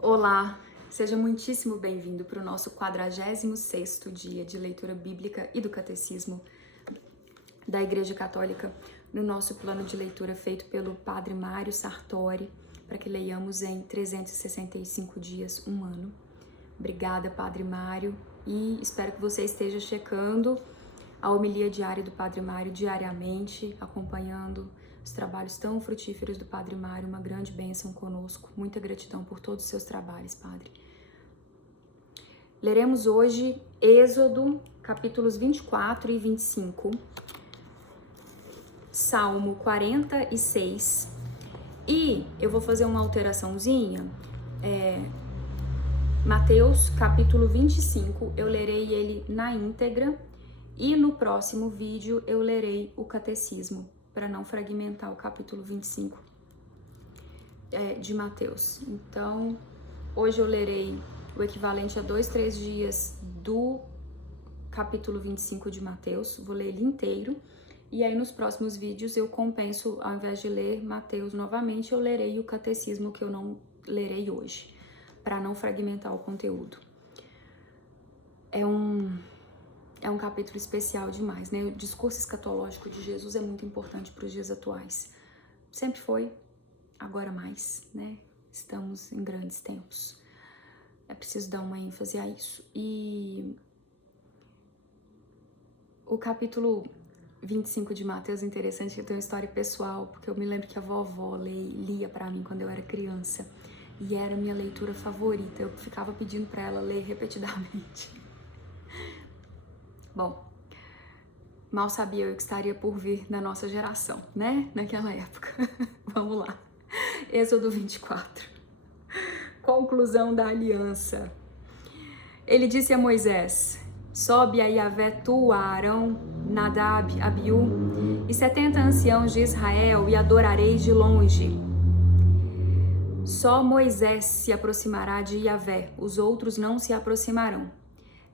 Olá, seja muitíssimo bem-vindo para o nosso 46º dia de leitura bíblica e do Catecismo da Igreja Católica, no nosso plano de leitura feito pelo Padre Mário Sartori, para que leiamos em 365 dias, um ano. Obrigada, Padre Mário, e espero que você esteja checando a homilia diária do Padre Mário diariamente, acompanhando os trabalhos tão frutíferos do Padre Mário, uma grande bênção conosco. Muita gratidão por todos os seus trabalhos, Padre. Leremos hoje Êxodo, capítulos 24 e 25, Salmo 46, e eu vou fazer uma alteraçãozinha. Mateus, capítulo 25, eu lerei ele na íntegra, e no próximo vídeo eu lerei o Catecismo, para não fragmentar o capítulo 25 de Mateus. Então, hoje eu lerei o equivalente a 2-3 dias do capítulo 25 de Mateus, vou ler ele inteiro, e aí nos próximos vídeos eu compenso, ao invés de ler Mateus novamente, eu lerei o Catecismo que eu não lerei hoje, para não fragmentar o conteúdo. É um capítulo especial demais, né? O discurso escatológico de Jesus é muito importante para os dias atuais. Sempre foi, agora mais, né? Estamos em grandes tempos. É preciso dar uma ênfase a isso. E o capítulo 25 de Mateus é interessante, que tem uma história pessoal, porque eu me lembro que a vovó lia para mim quando eu era criança. E era a minha leitura favorita. Eu ficava pedindo para ela ler repetidamente. Bom, mal sabia eu que estaria por vir na nossa geração, né? Naquela época. Vamos lá. Êxodo 24. Conclusão da aliança. Ele disse a Moisés: sobe a Yahvé tu, Arão, Nadab, Abiú e 70 anciãos de Israel e adorareis de longe. Só Moisés se aproximará de Yahvé, os outros não se aproximarão,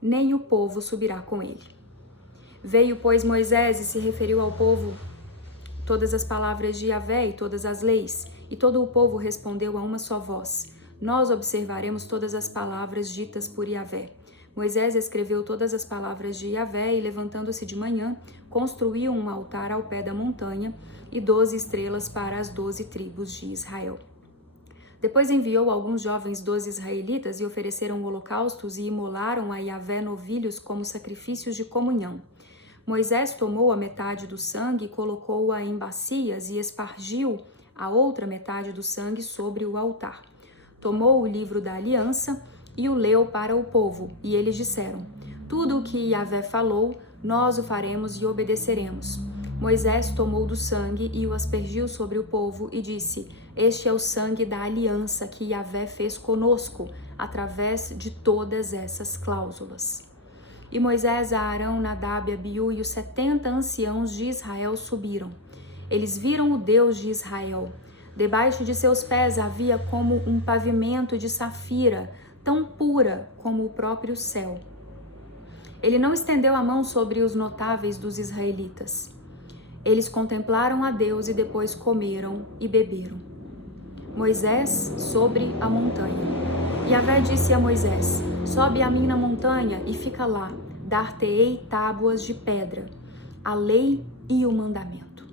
nem o povo subirá com ele. Veio, pois, Moisés e se referiu ao povo todas as palavras de Yahvé e todas as leis, e todo o povo respondeu a uma só voz: nós observaremos todas as palavras ditas por Yahvé. Moisés escreveu todas as palavras de Yahvé e, levantando-se de manhã, construiu um altar ao pé da montanha e 12 estrelas para as 12 tribos de Israel. Depois enviou alguns jovens dos israelitas e ofereceram holocaustos e imolaram a Yahvé novilhos como sacrifícios de comunhão. Moisés tomou a metade do sangue e colocou-a em bacias e espargiu a outra metade do sangue sobre o altar. Tomou o livro da aliança e o leu para o povo, e eles disseram: tudo o que Yahvé falou, nós o faremos e obedeceremos. Moisés tomou do sangue e o aspergiu sobre o povo e disse: este é o sangue da aliança que Yahvé fez conosco, através de todas essas cláusulas. E Moisés, Arão, Nadab, Abiú e os 70 anciãos de Israel subiram. Eles viram o Deus de Israel. Debaixo de seus pés havia como um pavimento de safira, tão pura como o próprio céu. Ele não estendeu a mão sobre os notáveis dos israelitas. Eles contemplaram a Deus e depois comeram e beberam. Moisés sobre a montanha. Yahvé disse a Moisés: sobe a mim na montanha e fica lá, dar-te-ei tábuas de pedra, a lei e o mandamento,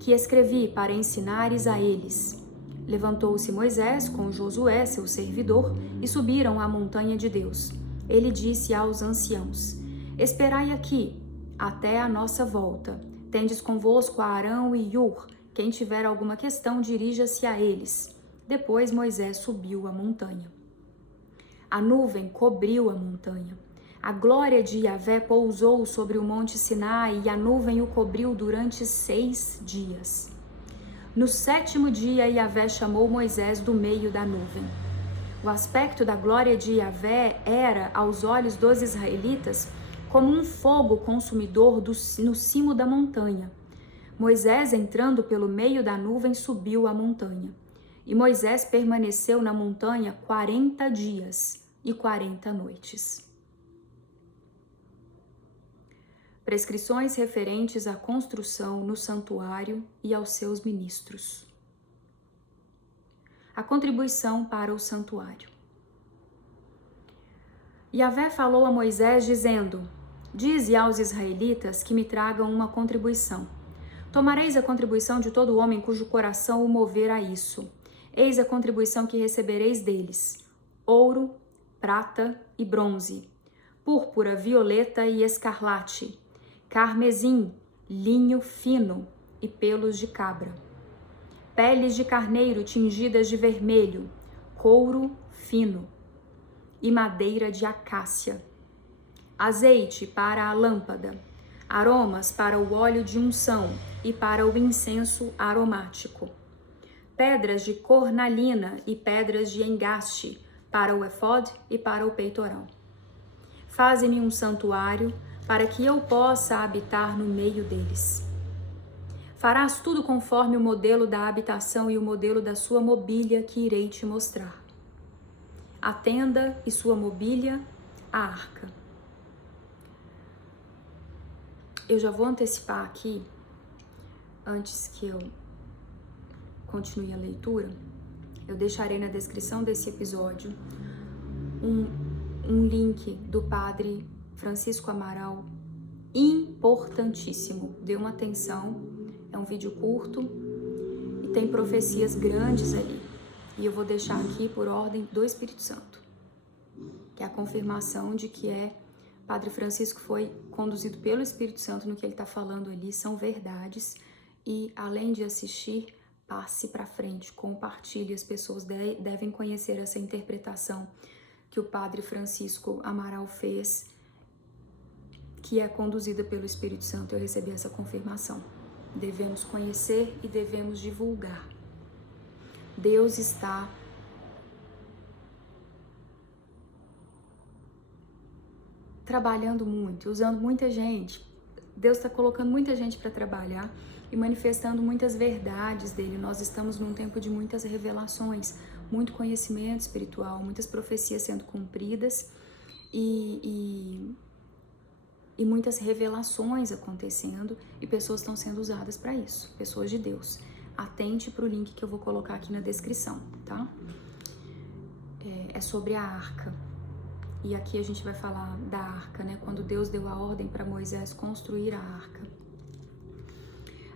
que escrevi para ensinares a eles. Levantou-se Moisés com Josué, seu servidor, e subiram à montanha de Deus. Ele disse aos anciãos: esperai aqui, até a nossa volta. Tendes convosco Arão e Hur. Quem tiver alguma questão, dirija-se a eles. Depois Moisés subiu a montanha. A nuvem cobriu a montanha. A glória de Yahvé pousou sobre o monte Sinai e a nuvem o cobriu durante 6 dias. No 7º dia, Yahvé chamou Moisés do meio da nuvem. O aspecto da glória de Yahvé era, aos olhos dos israelitas, como um fogo consumidor no cimo da montanha. Moisés, entrando pelo meio da nuvem, subiu a montanha. E Moisés permaneceu na montanha 40 dias e 40 noites. Prescrições referentes à construção no santuário e aos seus ministros. a contribuição para o santuário. Yahvé falou a Moisés dizendo: dize aos israelitas que me tragam uma contribuição. Tomareis a contribuição de todo homem cujo coração o mover a isso. Eis a contribuição que recebereis deles: ouro, prata e bronze, púrpura, violeta e escarlate, carmesim, linho fino e pelos de cabra, peles de carneiro tingidas de vermelho, couro fino e madeira de acácia, azeite para a lâmpada, aromas para o óleo de unção e para o incenso aromático, pedras de cornalina e pedras de engaste para o efode e para o peitoral. Faze-me um santuário para que eu possa habitar no meio deles. Farás tudo conforme o modelo da habitação e o modelo da sua mobília que irei te mostrar. A tenda e sua mobília, a arca. Eu já vou antecipar aqui, antes que eu continue a leitura, eu deixarei na descrição desse episódio um link do Padre Francisco Amaral, importantíssimo. Dê uma atenção, é um vídeo curto e tem profecias grandes ali. E eu vou deixar aqui por ordem do Espírito Santo, que é a confirmação de que Padre Francisco foi conduzido pelo Espírito Santo no que ele está falando ali, são verdades. E além de assistir, passe para frente, compartilhe, as pessoas devem conhecer essa interpretação que o Padre Francisco Amaral fez, que é conduzida pelo Espírito Santo. Eu recebi essa confirmação. Devemos conhecer e devemos divulgar. Deus está trabalhando muito, usando muita gente. Deus está colocando muita gente para trabalhar e manifestando muitas verdades dele. Nós estamos num tempo de muitas revelações, muito conhecimento espiritual, muitas profecias sendo cumpridas e muitas revelações acontecendo, e pessoas estão sendo usadas para isso, pessoas de Deus. Atente para o link que eu vou colocar aqui na descrição, tá? É sobre a arca. E aqui a gente vai falar da arca, né? Quando Deus deu a ordem para Moisés construir a arca.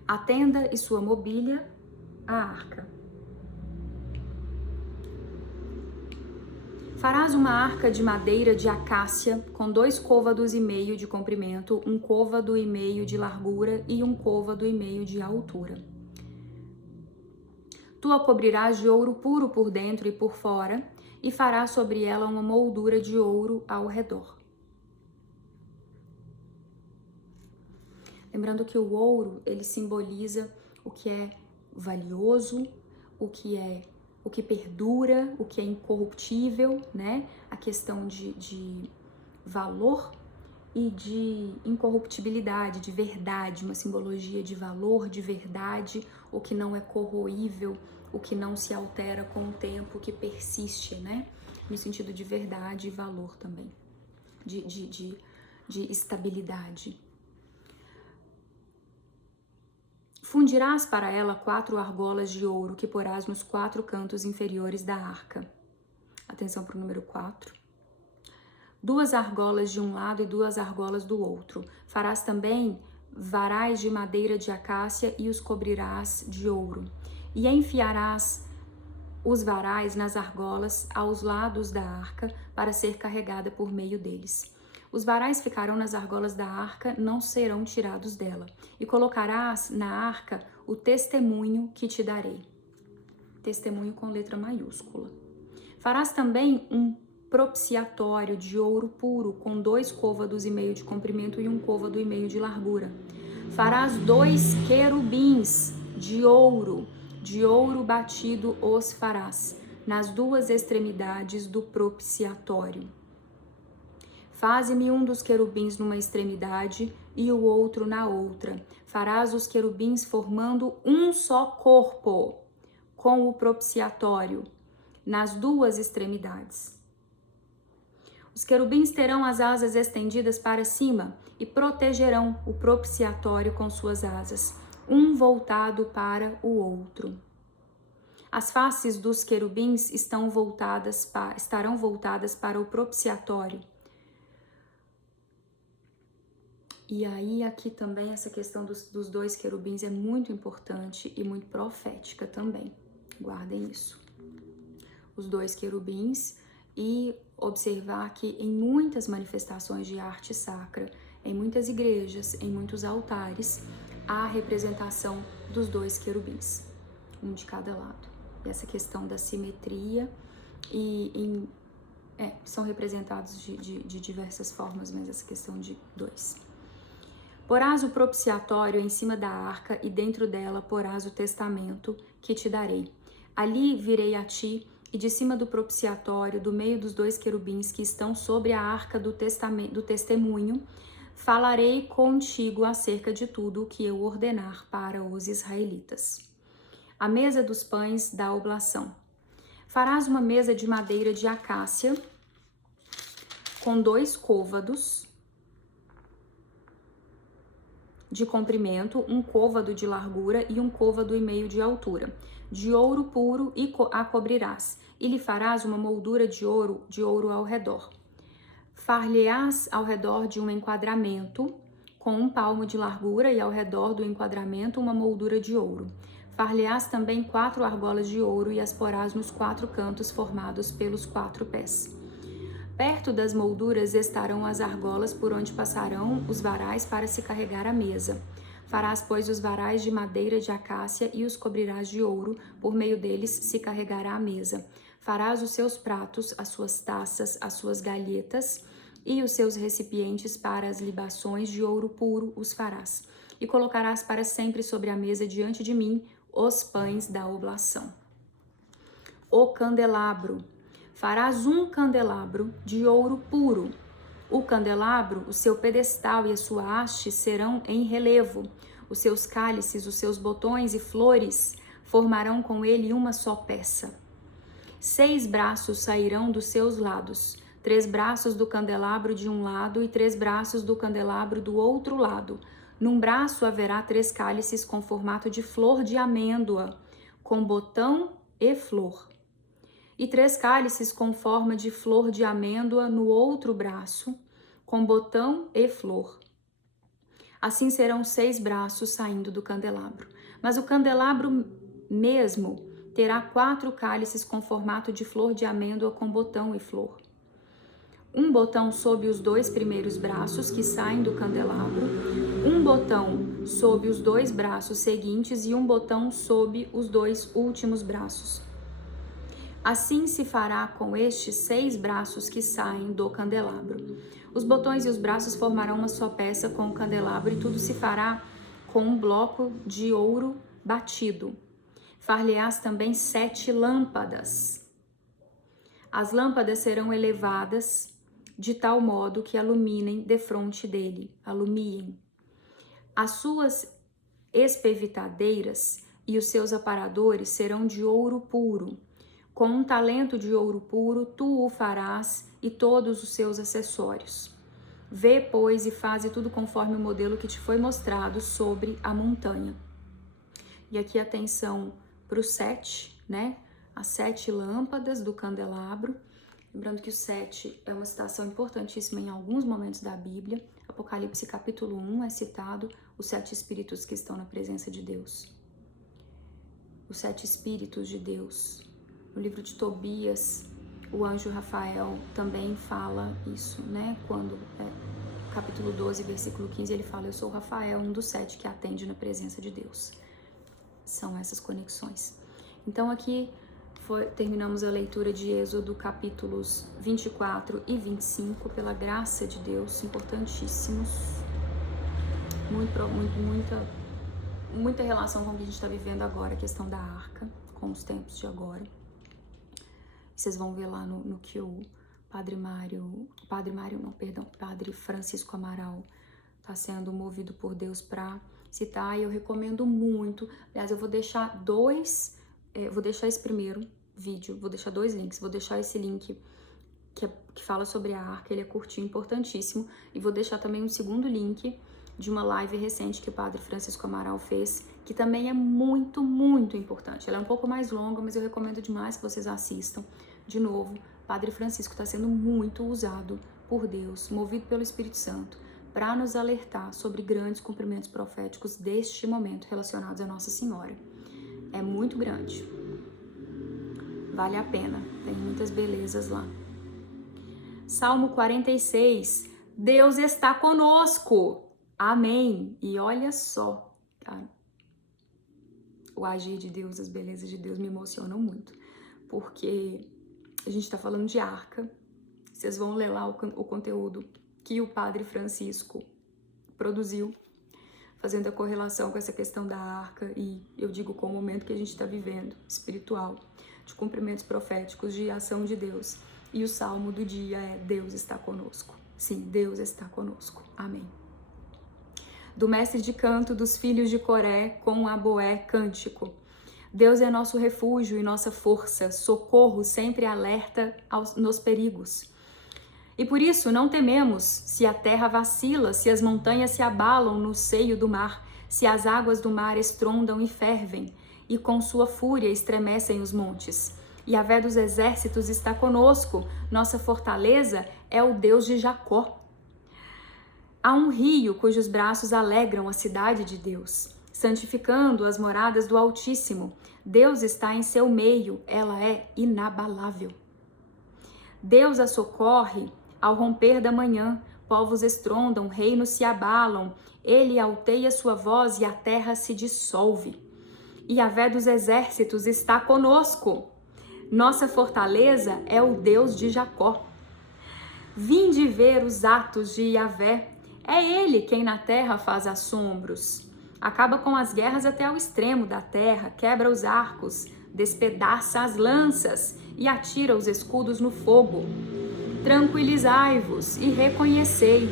A tenda e sua mobília, a arca. Farás uma arca de madeira de acácia com 2 côvados e meio de comprimento, 1 côvado e meio de largura e 1 côvado e meio de altura. Tu a cobrirás de ouro puro por dentro e por fora, e farás sobre ela uma moldura de ouro ao redor. Lembrando que o ouro, ele simboliza o que é valioso, o que perdura, o que é incorruptível, né? A questão de valor e de incorruptibilidade, de verdade, uma simbologia de valor, de verdade, o que não é corroível, o que não se altera com o tempo, que persiste, né? No sentido de verdade e valor também, de estabilidade. Fundirás para ela 4 argolas de ouro que porás nos 4 cantos inferiores da arca. Atenção para o número 4. 2 argolas de um lado e 2 argolas do outro. Farás também varais de madeira de acácia e os cobrirás de ouro. E enfiarás os varais nas argolas aos lados da arca para ser carregada por meio deles. Os varais ficarão nas argolas da arca, não serão tirados dela. E colocarás na arca o testemunho que te darei. Testemunho com letra maiúscula. Farás também um propiciatório de ouro puro, com 2 côvados e meio de comprimento e 1 côvado e meio de largura. Farás 2 querubins de ouro batido os farás, nas 2 extremidades do propiciatório. Faze-me um dos querubins numa extremidade e o outro na outra. Farás os querubins formando um só corpo, com o propiciatório, nas 2 extremidades. Os querubins terão as asas estendidas para cima e protegerão o propiciatório com suas asas, um voltado para o outro. As faces dos querubins estarão voltadas para o propiciatório. E aí aqui também essa questão dos dois querubins é muito importante e muito profética também. Guardem isso. Os dois querubins, e observar que em muitas manifestações de arte sacra, em muitas igrejas, em muitos altares, há a representação dos dois querubins, um de cada lado. E essa questão da simetria são representados de diversas formas, mas essa questão de dois. Porás o propiciatório em cima da arca e dentro dela porás o testamento que te darei. Ali virei a ti e de cima do propiciatório, do meio dos dois querubins que estão sobre a arca do testemunho, falarei contigo acerca de tudo o que eu ordenar para os israelitas. A mesa dos pães da oblação. Farás uma mesa de madeira de acácia com 2 côvados de comprimento, 1 côvado de largura e 1 côvado e meio de altura. De ouro puro a cobrirás, e lhe farás uma moldura de ouro ao redor. Far-lhe-ás ao redor de um enquadramento, com 1 palmo de largura, e ao redor do enquadramento uma moldura de ouro. Far-lhe-ás também 4 argolas de ouro, e as porás nos 4 cantos formados pelos 4 pés. Perto das molduras estarão as argolas por onde passarão os varais para se carregar a mesa. Farás, pois, os varais de madeira de acácia e os cobrirás de ouro, por meio deles se carregará a mesa. Farás os seus pratos, as suas taças, as suas galhetas e os seus recipientes para as libações de ouro puro os farás. E colocarás para sempre sobre a mesa diante de mim os pães da oblação. O candelabro. Farás um candelabro de ouro puro. O candelabro, o seu pedestal e a sua haste serão em relevo. Os seus cálices, os seus botões e flores formarão com ele uma só peça. 6 braços sairão dos seus lados, 3 braços do candelabro de um lado e 3 braços do candelabro do outro lado. Num braço haverá 3 cálices com formato de flor de amêndoa, com botão e flor. E 3 cálices com forma de flor de amêndoa no outro braço, com botão e flor. Assim serão 6 braços saindo do candelabro. Mas o candelabro mesmo terá 4 cálices com formato de flor de amêndoa com botão e flor. Um botão sob os 2 primeiros braços que saem do candelabro, um botão sob os 2 braços seguintes e um botão sob os 2 últimos braços. Assim se fará com estes 6 braços que saem do candelabro. Os botões e os braços formarão uma só peça com o candelabro e tudo se fará com um bloco de ouro batido. Far-lhe-ás também 7 lâmpadas. As lâmpadas serão elevadas de tal modo que aluminem defronte dele. Alumiem. As suas espevitadeiras e os seus aparadores serão de ouro puro. Com um talento de ouro puro, tu o farás e todos os seus acessórios. Vê, pois, e faze tudo conforme o modelo que te foi mostrado sobre a montanha. E aqui atenção para o 7, né? As 7 lâmpadas do candelabro. Lembrando que o 7 é uma citação importantíssima em alguns momentos da Bíblia. Apocalipse capítulo 1 é citado os 7 espíritos que estão na presença de Deus. Os 7 espíritos de Deus. No livro de Tobias, o anjo Rafael também fala isso, né? Quando, capítulo 12, versículo 15, ele fala: eu sou Rafael, um dos 7 que atende na presença de Deus. São essas conexões. Então aqui terminamos a leitura de Êxodo, capítulos 24 e 25, pela graça de Deus, importantíssimos. Muita relação com o que a gente está vivendo agora, a questão da arca, com os tempos de agora. Vocês vão ver lá no que o Padre Francisco Amaral está sendo movido por Deus para citar, e eu recomendo muito. Aliás, eu vou deixar vou deixar esse primeiro vídeo, vou deixar 2 links, vou deixar esse link que fala sobre a arca, ele é curtinho, importantíssimo, e vou deixar também um segundo link de uma live recente que o Padre Francisco Amaral fez, que também é muito, muito importante. Ela é um pouco mais longa, mas eu recomendo demais que vocês assistam. De novo, Padre Francisco está sendo muito usado por Deus, movido pelo Espírito Santo, para nos alertar sobre grandes cumprimentos proféticos deste momento relacionados a Nossa Senhora. É muito grande. Vale a pena, tem muitas belezas lá. Salmo 46, Deus está conosco. Amém. E olha só, cara, o agir de Deus, as belezas de Deus me emocionam muito, porque a gente está falando de arca. Vocês vão ler lá o conteúdo que o Padre Francisco produziu, fazendo a correlação com essa questão da arca, e eu digo com o momento que a gente está vivendo, espiritual, de cumprimentos proféticos, de ação de Deus. E o salmo do dia é Deus está conosco. Sim, Deus está conosco. Amém. Do mestre de canto dos filhos de Coré, com Aboé cântico. Deus é nosso refúgio e nossa força, socorro sempre alerta nos perigos. E por isso não tememos se a terra vacila, se as montanhas se abalam no seio do mar, se as águas do mar estrondam e fervem, e com sua fúria estremecem os montes. Yahvé dos exércitos está conosco, nossa fortaleza é o Deus de Jacó. Há um rio cujos braços alegram a cidade de Deus, santificando as moradas do Altíssimo. Deus está em seu meio, ela é inabalável. Deus a socorre ao romper da manhã, povos estrondam, reinos se abalam, ele alteia sua voz e a terra se dissolve. Yahvé dos exércitos está conosco. Nossa fortaleza é o Deus de Jacó. Vinde ver os atos de Yahvé. É ele quem na terra faz assombros. Acaba com as guerras até o extremo da terra, quebra os arcos, despedaça as lanças e atira os escudos no fogo. Tranquilizai-vos e reconhecei.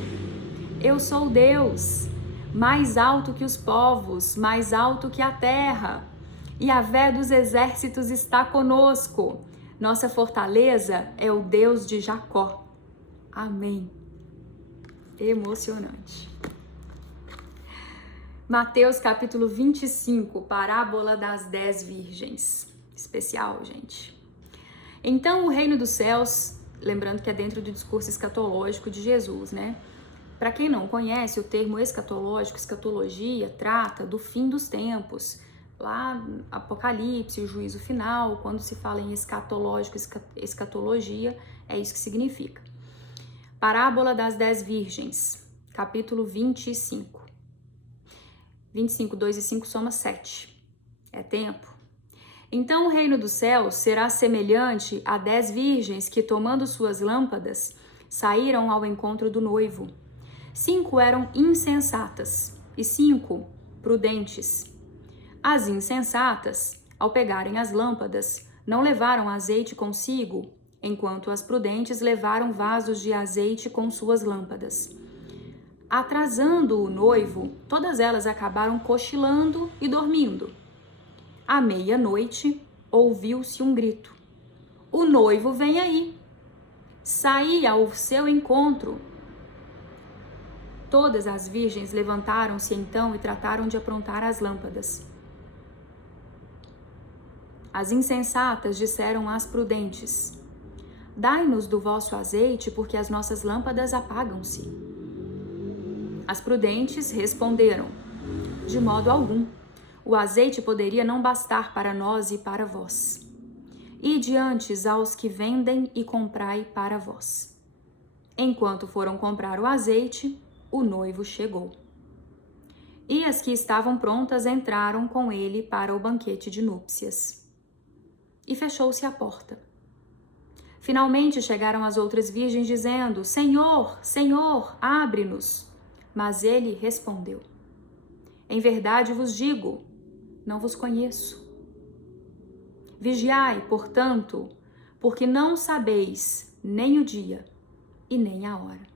Eu sou Deus, mais alto que os povos, mais alto que a terra. Yahvé dos exércitos está conosco. Nossa fortaleza é o Deus de Jacó. Amém. Emocionante. Mateus capítulo 25, parábola das 10 virgens. Especial, gente. Então o reino dos céus, lembrando que é dentro do discurso escatológico de Jesus, né? Para quem não conhece, o termo escatológico, escatologia, trata do fim dos tempos. Lá, Apocalipse, o juízo final, quando se fala em escatológico, escatologia, é isso que significa. Parábola das 10 virgens, capítulo 25. 25, 2 e 5 soma 7. É tempo. Então o reino dos céus será semelhante a 10 virgens que, tomando suas lâmpadas, saíram ao encontro do noivo. 5 eram insensatas e 5 prudentes. As insensatas, ao pegarem as lâmpadas, não levaram azeite consigo, enquanto as prudentes levaram vasos de azeite com suas lâmpadas. Atrasando o noivo, todas elas acabaram cochilando e dormindo. À meia-noite, ouviu-se um grito. O noivo vem aí. Saí ao seu encontro. Todas as virgens levantaram-se então e trataram de aprontar as lâmpadas. As insensatas disseram às prudentes: dai-nos do vosso azeite, porque as nossas lâmpadas apagam-se. As prudentes responderam: de modo algum. O azeite poderia não bastar para nós e para vós. Ide antes aos que vendem e comprai para vós. Enquanto foram comprar o azeite, o noivo chegou. E as que estavam prontas entraram com ele para o banquete de núpcias. E fechou-se a porta. Finalmente chegaram as outras virgens dizendo: Senhor, Senhor, abre-nos. Mas ele respondeu: em verdade vos digo, não vos conheço. Vigiai, portanto, porque não sabeis nem o dia e nem a hora.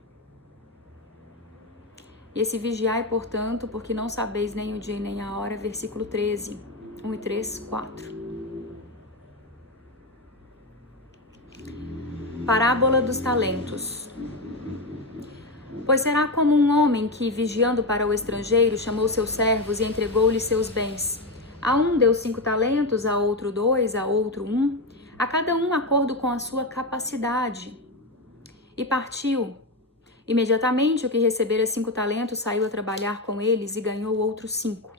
E esse vigiai, portanto, porque não sabeis nem o dia e nem a hora, versículo 13, 1 e 3, 4. Parábola dos talentos. Pois será como um homem que, vigiando para o estrangeiro, chamou seus servos e entregou-lhes seus bens. A um deu 5 talentos, a outro 2, a outro 1, a cada um acordo com a sua capacidade. E partiu. Imediatamente o que recebera 5 talentos saiu a trabalhar com eles e ganhou outros 5.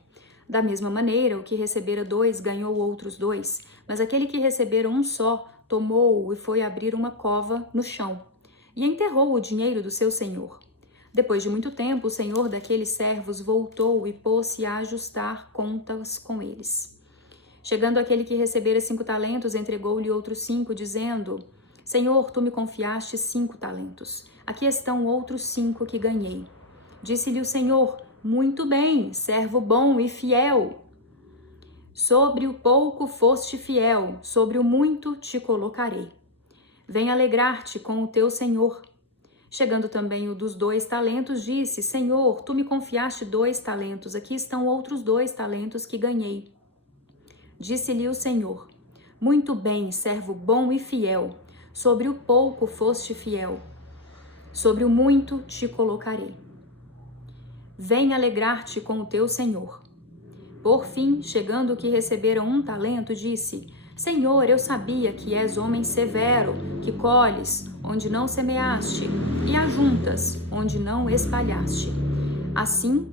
Da mesma maneira, o que recebera 2 ganhou outros 2, mas aquele que recebera um só tomou-o e foi abrir uma cova no chão, e enterrou o dinheiro do seu senhor. Depois de muito tempo, o senhor daqueles servos voltou e pôs-se a ajustar contas com eles. Chegando aquele que recebera 5 talentos, entregou-lhe outros 5, dizendo: Senhor, tu me confiaste 5 talentos. Aqui estão outros 5 que ganhei. Disse-lhe o Senhor: Muito bem, servo bom e fiel. Sobre o pouco foste fiel, sobre o muito te colocarei. Vem alegrar-te com o teu Senhor. Chegando também o dos 2 talentos, disse: Senhor, tu me confiaste 2 talentos, aqui estão outros 2 talentos que ganhei. Disse-lhe o Senhor: Muito bem, servo bom e fiel, sobre o pouco foste fiel, sobre o muito te colocarei. Vem alegrar-te com o teu Senhor. Por fim, chegando o que recebera 1 talento, disse: Senhor, eu sabia que és homem severo, que colhes onde não semeaste e ajuntas onde não espalhaste. Assim,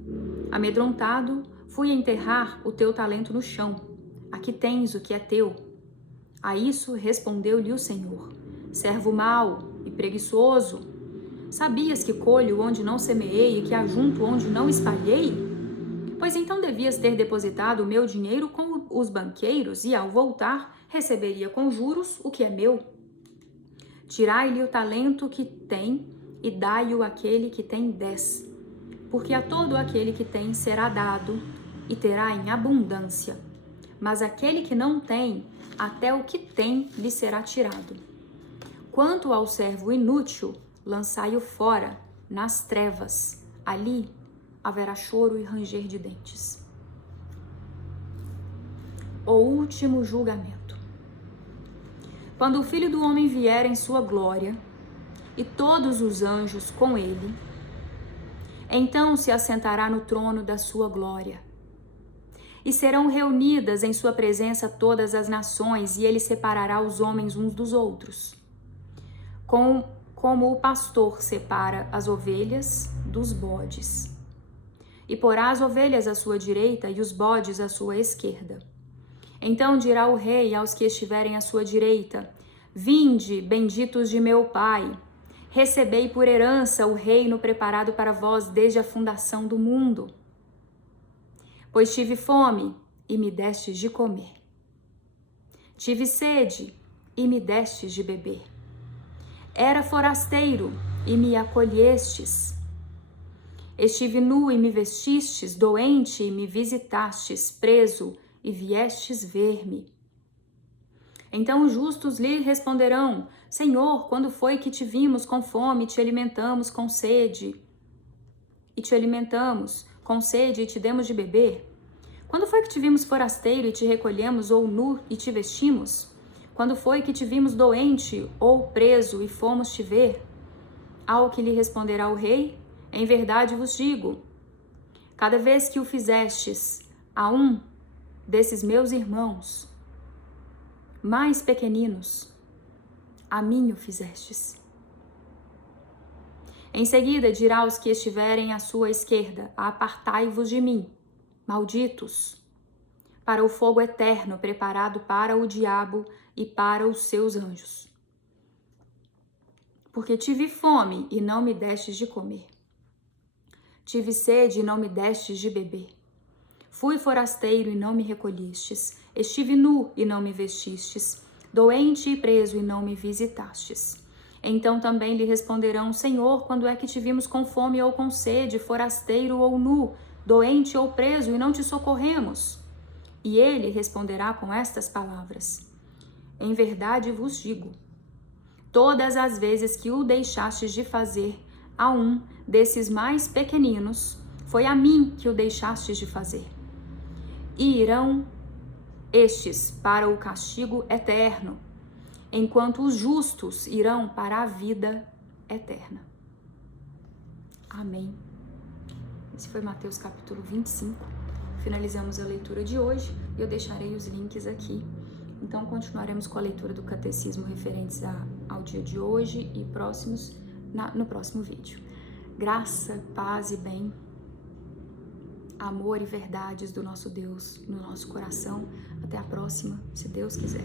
amedrontado, fui enterrar o teu talento no chão. Aqui tens o que é teu. A isso respondeu-lhe o Senhor: Servo mau e preguiçoso, sabias que colho onde não semeei e que ajunto onde não espalhei? Pois então devias ter depositado o meu dinheiro com os banqueiros e, ao voltar, receberia com juros o que é meu. Tirai-lhe o talento que tem e dai-o àquele que tem 10, porque a todo aquele que tem será dado e terá em abundância, mas aquele que não tem, até o que tem lhe será tirado. Quanto ao servo inútil, lançai-o fora, nas trevas, ali haverá choro e ranger de dentes. O último julgamento. Quando o Filho do Homem vier em sua glória, e todos os anjos com ele, então se assentará no trono da sua glória. E serão reunidas em sua presença todas as nações, e ele separará os homens uns dos outros, como o pastor separa as ovelhas dos bodes. E porá as ovelhas à sua direita e os bodes à sua esquerda. Então dirá o rei aos que estiverem à sua direita: Vinde, benditos de meu Pai, recebei por herança o reino preparado para vós desde a fundação do mundo. Pois tive fome e me destes de comer. Tive sede e me destes de beber. Era forasteiro e me acolhestes. Estive nu e me vestistes, doente e me visitastes, preso e viestes ver-me. Então os justos lhe responderão: Senhor, quando foi que te vimos com fome e te alimentamos com sede? E te alimentamos com sede e te demos de beber? Quando foi que te vimos forasteiro e te recolhemos, ou nu e te vestimos? Quando foi que te vimos doente ou preso e fomos te ver? Ao que lhe responderá o rei: Em verdade vos digo, cada vez que o fizestes a um desses meus irmãos mais pequeninos, a mim o fizestes. Em seguida dirá aos que estiverem à sua esquerda: Apartai-vos de mim, malditos, para o fogo eterno preparado para o diabo e para os seus anjos. Porque tive fome e não me destes de comer. Tive sede e não me destes de beber. Fui forasteiro e não me recolhistes. Estive nu e não me vestistes. Doente e preso e não me visitastes. Então também lhe responderão: Senhor, quando é que te vimos com fome ou com sede, forasteiro ou nu, doente ou preso e não te socorremos? E ele responderá com estas palavras: Em verdade vos digo, todas as vezes que o deixastes de fazer a um desses mais pequeninos, foi a mim que o deixastes de fazer. E irão estes para o castigo eterno, enquanto os justos irão para a vida eterna. Amém. Esse foi Mateus capítulo 25. Finalizamos a leitura de hoje e eu deixarei os links aqui. Então continuaremos com a leitura do catecismo referentes ao dia de hoje e no próximo vídeo. Graça, paz e bem, amor e verdades do nosso Deus no nosso coração. Até a próxima, se Deus quiser.